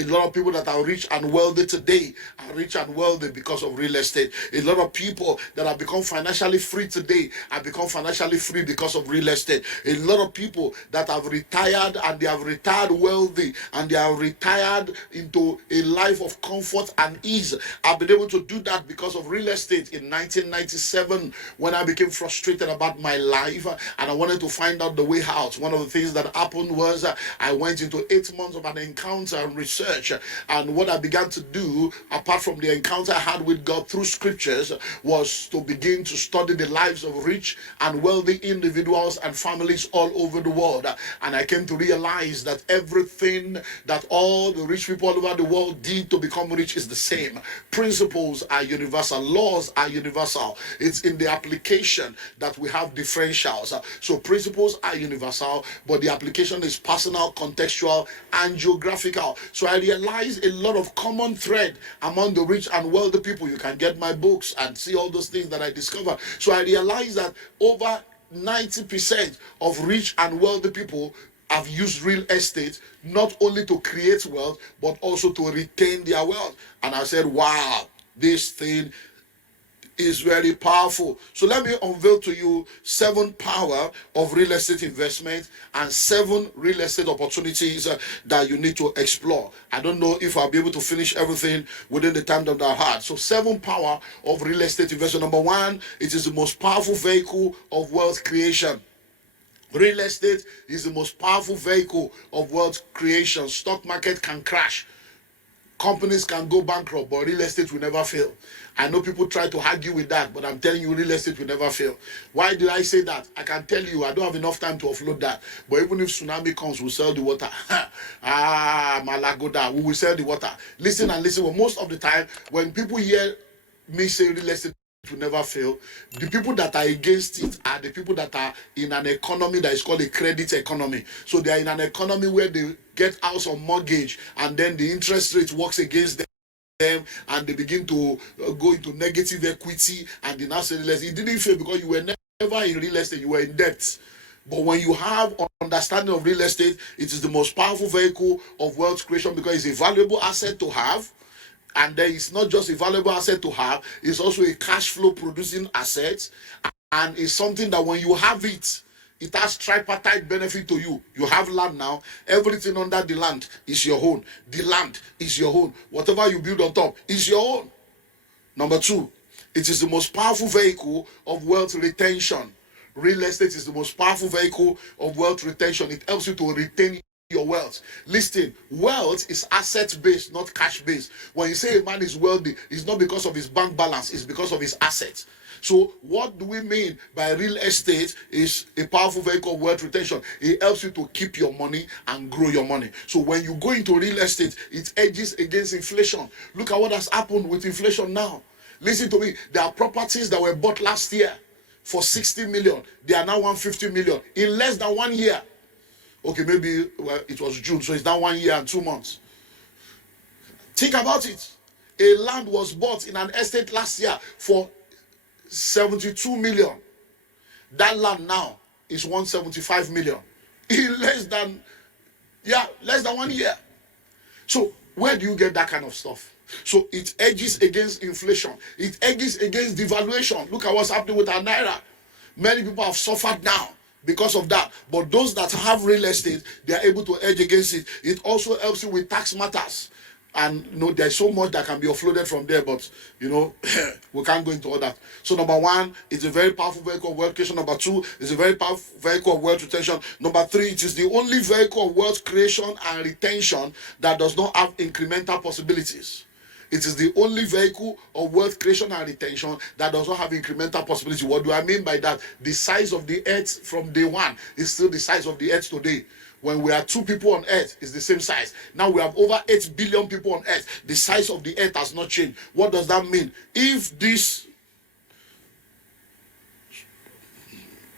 A lot of people that are rich and wealthy today are rich and wealthy because of real estate. A lot of people that have become financially free today have become financially free because of real estate. A lot of people that have retired and they have retired wealthy and they have retired into a life of comfort and ease have been able to do that because of real estate. In 1997, when I became frustrated about my life and I wanted to find out the way out, one of the things that happened was I went into 8 months of an encounter and research. And what I began to do, apart from the encounter I had with God through scriptures, was to begin to study the lives of rich and wealthy individuals and families all over the world. And I came to realize that everything that all the rich people all over the world did to become rich is the same. Principles are universal. Laws are universal. It's in the application that we have differentials. So principles are universal, but the application is personal, contextual, and geographical. So I realized a lot of common thread among the rich and wealthy people. You can get my books and see all those things that I discovered. So I realized that over 90% of rich and wealthy people have used real estate not only to create wealth, but also to retain their wealth. And I said, wow, this thing is very powerful. So let me unveil to you 7 power of real estate investment and 7 real estate opportunities that you need to explore. I don't know if I'll be able to finish everything within the time that I had. So 7 power of real estate investment. Number 1, it is the most powerful vehicle of wealth creation. Real estate is the most powerful vehicle of wealth creation. Stock market can crash. Companies can go bankrupt, but real estate will never fail. I know people try to argue with that, but I'm telling you, real estate will never fail. Why did I say that? I can tell you, I don't have enough time to offload that. But even if tsunami comes, we'll sell the water. Malagoda, we will sell the water. Listen and listen. Well, most of the time, when people hear me say real estate will never fail, the people that are against it are the people that are in an economy that is called a credit economy. So they are in an economy where they get house on mortgage and then the interest rate works against them and they begin to go into negative equity and they now say real estate. It didn't fail because you were never in real estate, you were in debt. But when you have an understanding of real estate, it is the most powerful vehicle of wealth creation because it's a valuable asset to have. And then it's not just a valuable asset to have, it's also a cash flow producing asset. And it's something that when you have it, it has tripartite benefit to you. You have land now. Everything under the land is your own. The land is your own. Whatever you build on top is your own. Number 2, it is the most powerful vehicle of wealth retention. Real estate is the most powerful vehicle of wealth retention. It helps you to retain your wealth. Listen, wealth is asset-based, not cash-based. When you say a man is wealthy, it's not because of his bank balance, it's because of his assets. So what do we mean by real estate is a powerful vehicle of wealth retention? It helps you to keep your money and grow your money. So when you go into real estate, it edges against inflation. Look at what has happened with inflation now. Listen to me. There are properties that were bought last year for 60 million. They are now 150 million in less than 1 year. Okay, maybe it was June, so it's now 1 year and 2 months. Think about it. A land was bought in an estate last year for 72 million. That land now is 175 million in less than 1 year. So where do you get that kind of stuff? So it edges against inflation. It edges against devaluation. Look at what's happening with our naira. Many people have suffered now because of that. But those that have real estate, they are able to edge against it. It also helps you with tax matters. And there's so much that can be offloaded from there, but we can't go into all that. So number 1, it's a very powerful vehicle of wealth creation. Number 2, it's a very powerful vehicle of wealth retention. Number 3, it is the only vehicle of wealth creation and retention that does not have incremental possibilities. It is the only vehicle of wealth creation and retention that does not have incremental possibility. What do I mean by that? The size of the earth from day 1 is still the size of the earth today. When we are 2 people on earth, it's the same size. Now we have over 8 billion people on earth. The size of the earth has not changed. What does that mean? If this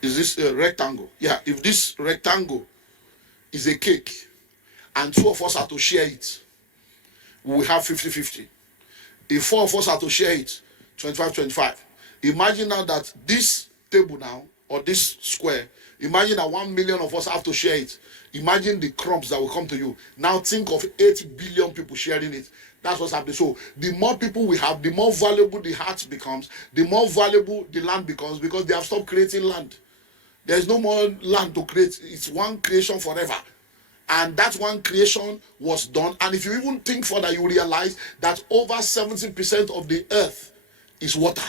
is this rectangle, if this rectangle is a cake and 2 of us are to share it, we will have 50-50. If 4 of us are to share it, 25-25. Imagine now that this table now, or this square, Imagine that 1 million of us have to share it. Imagine the crumbs that will come to you. Now think of 8 billion people sharing it. That's what's happening. So the more people we have, the more valuable the heart becomes, the more valuable the land becomes, because they have stopped creating land. There's no more land to create. It's one creation forever. And that one creation was done. And if you even think further, you realize that over 70% of the earth is water.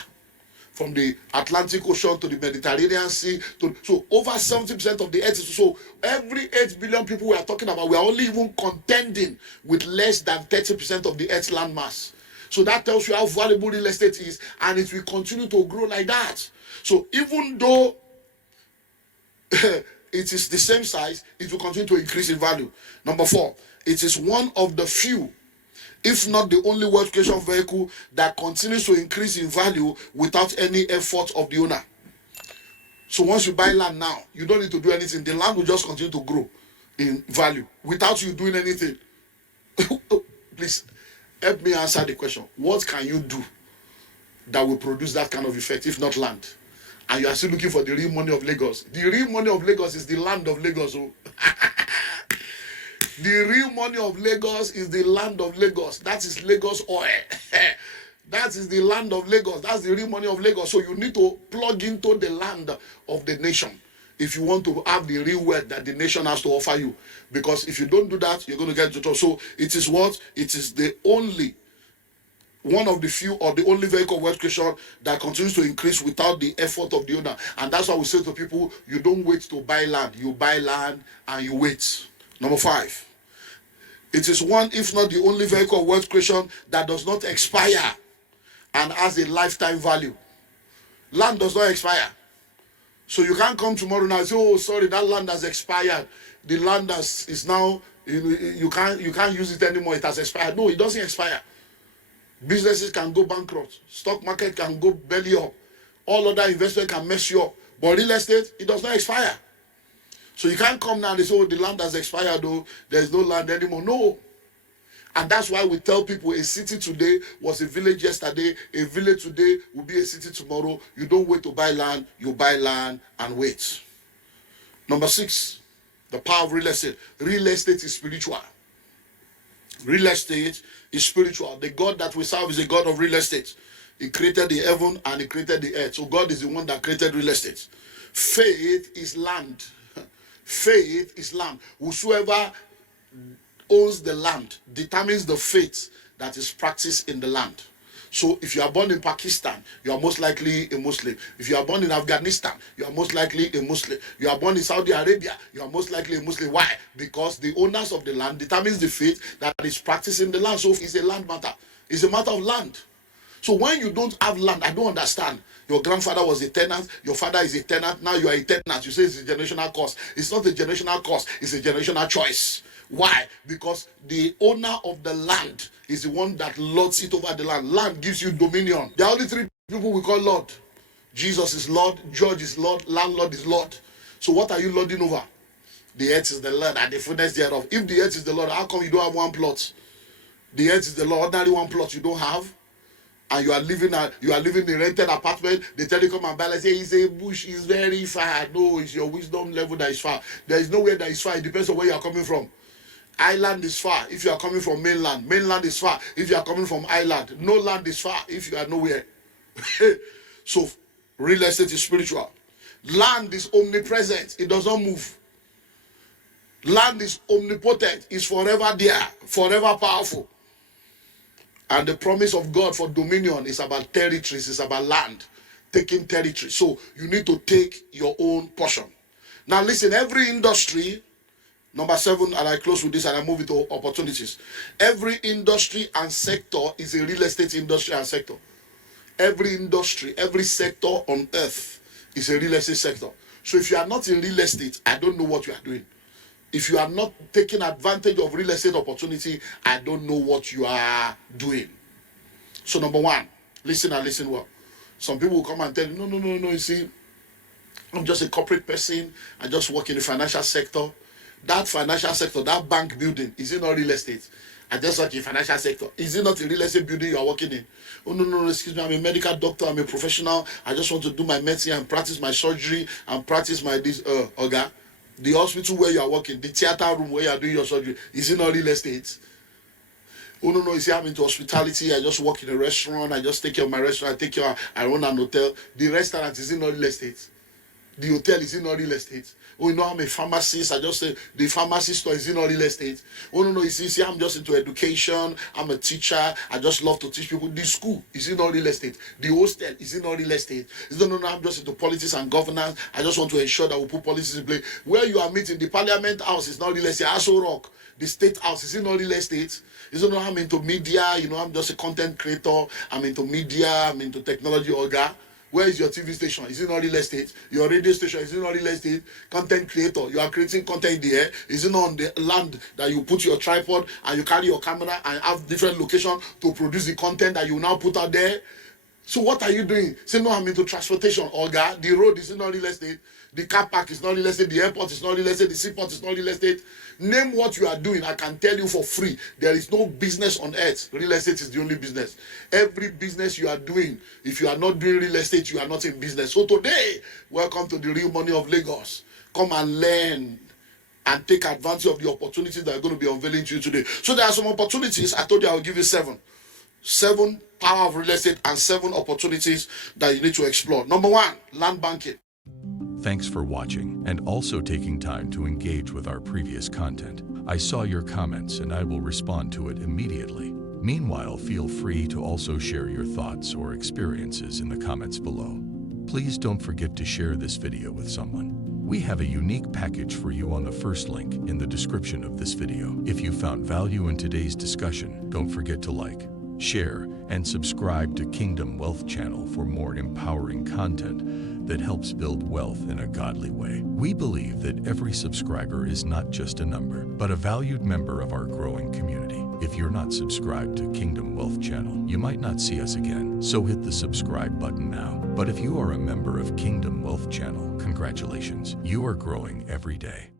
From the Atlantic Ocean to the Mediterranean Sea. So over 70% of the earth is, so every 8 billion people we are talking about, we are only even contending with less than 30% of the earth's land mass. So that tells you how valuable real estate is, and it will continue to grow like that. So even though it is the same size, it will continue to increase in value. Number 4, it is one of the few, if not the only wealth creation vehicle, that continues to increase in value without any effort of the owner. So once you buy land now, you don't need to do anything. The land will just continue to grow in value without you doing anything. Please help me answer the question. What can you do that will produce that kind of effect, if not land? And you are still looking for the real money of Lagos. The real money of Lagos is the land of Lagos. Oh. The real money of Lagos is the land of Lagos. That is Lagos oil. That is the land of Lagos. That's the real money of Lagos. So you need to plug into the land of the nation if you want to have the real wealth that the nation has to offer you. Because if you don't do that, you're going to get into trouble. So it is what? It is the only, one of the few, or the only vehicle of wealth creation that continues to increase without the effort of the owner. And that's why we say to people, you don't wait to buy land. You buy land and you wait. Number 5, it is one, if not the only vehicle of wealth creation that does not expire and has a lifetime value. Land does not expire. So you can't come tomorrow now and say, oh, sorry, that land has expired. The land is now, you can't use it anymore. It has expired. No, it doesn't expire. Businesses can go bankrupt. Stock market can go belly up. All other investment can mess you up. But real estate, it does not expire. So you can't come now and say, oh, the land has expired, though. There's no land anymore. No. And that's why we tell people a city today was a village yesterday. A village today will be a city tomorrow. You don't wait to buy land. You buy land and wait. Number 6, the power of real estate. Real estate is spiritual. Real estate is spiritual. The God that we serve is a God of real estate. He created the heaven and he created the earth. So God is the one that created real estate. Faith is land. Faith is land. Whosoever owns the land determines the faith that is practiced in the land. So if you are born in Pakistan, you are most likely a Muslim. If you are born in Afghanistan, you are most likely a Muslim. You are born in Saudi Arabia, you are most likely a Muslim. Why? Because the owners of the land determines the faith that is practiced in the land. So it's a land matter. It's a matter of land. So when you don't have land, I don't understand. Your grandfather was a tenant, your father is a tenant, now you are a tenant. You say it's a generational curse. It's not a generational curse, it's a generational choice. Why? Because the owner of the land is the one that lords it over the land. Land gives you dominion. There are only 3 people we call Lord. Jesus is Lord, George is Lord, landlord is Lord. So what are you lording over? The earth is the Lord and the fullness thereof. If the earth is the Lord, how come you don't have one plot? The earth is the Lord, ordinary one plot you don't have. And you are living in a rented apartment. They tell you come and buy. Like say it's a bush, it's very far. No, it's your wisdom level that is far. There is nowhere that is far. It depends on where you are coming from. Island is far if you are coming from mainland. Mainland is far if you are coming from island. No land is far if you are nowhere. So real estate is spiritual. Land is omnipresent. It does not move. Land is omnipotent. It's forever there, forever powerful. And the promise of God for dominion is about territories, it's about land, taking territory. So you need to take your own portion. Now listen, every industry, number 7, and I close with this and I move into opportunities. Every industry and sector is a real estate industry and sector. Every industry, every sector on earth is a real estate sector. So if you are not in real estate, I don't know what you are doing. If you are not taking advantage of real estate opportunity, I don't know what you are doing. So number 1, listen and listen well. Some people will come and tell you, no, you see, I'm just a corporate person. I just work in the financial sector. That financial sector, that bank building, is it not real estate? I just work in financial sector. Is it not a real estate building you are working in? Oh, no, no, excuse me, I'm a medical doctor, I'm a professional. I just want to do my medicine and practice my surgery and practice my this, Oga. The hospital where you are working, the theater room where you are doing your surgery, is it not real estate? Oh, no, no, you see, I'm into hospitality. I just work in a restaurant. I just take care of my restaurant. I run an hotel. The restaurant, is it not real estate? The hotel, is it not real estate? Oh, you know, I'm a pharmacist. I just say the pharmacy store, is it not real estate? Oh, no, no, you see, I'm just into education. I'm a teacher. I just love to teach people. The school, is it not real estate? The hostel, is it not real estate? No, no, no, I'm just into politics and governance. I just want to ensure that we put policies in place. Where you are meeting, the parliament house is not real estate. Aso Rock, the state house, is it not real estate? You know, I'm into media. You know, I'm just a content creator. I'm into media. I'm into technology. Olga. Where is your TV station? Is it not real estate? Your radio station, is it not real estate? Content creator, you are creating content in the air. Is it not on the land that you put your tripod and you carry your camera and have different locations to produce the content that you now put out there? So what are you doing? Say, no, I'm into transportation. Olga, the road is not real estate. The car park is not real estate. The airport is not real estate. The seaport is not real estate. Name what you are doing. I can tell you for free. There is no business on earth. Real estate is the only business. Every business you are doing, if you are not doing real estate, you are not in business. So today, welcome to the real money of Lagos. Come and learn and take advantage of the opportunities that are going to be unveiling to you today. So there are some opportunities. I told you I will give you 7. 7 power of real estate and 7 opportunities that you need to explore. Number 1, land banking. Thanks for watching and also taking time to engage with our previous content. I saw your comments and I will respond to it immediately. Meanwhile, feel free to also share your thoughts or experiences in the comments below. Please don't forget to share this video with someone. We have a unique package for you on the first link in the description of this video. If you found value in today's discussion, don't forget to like, share, and subscribe to Kingdom Wealth Channel for more empowering content that helps build wealth in a godly way. We believe that every subscriber is not just a number, but a valued member of our growing community. If you're not subscribed to Kingdom Wealth Channel, you might not see us again, so hit the subscribe button now. But if you are a member of Kingdom Wealth Channel, congratulations, you are growing every day.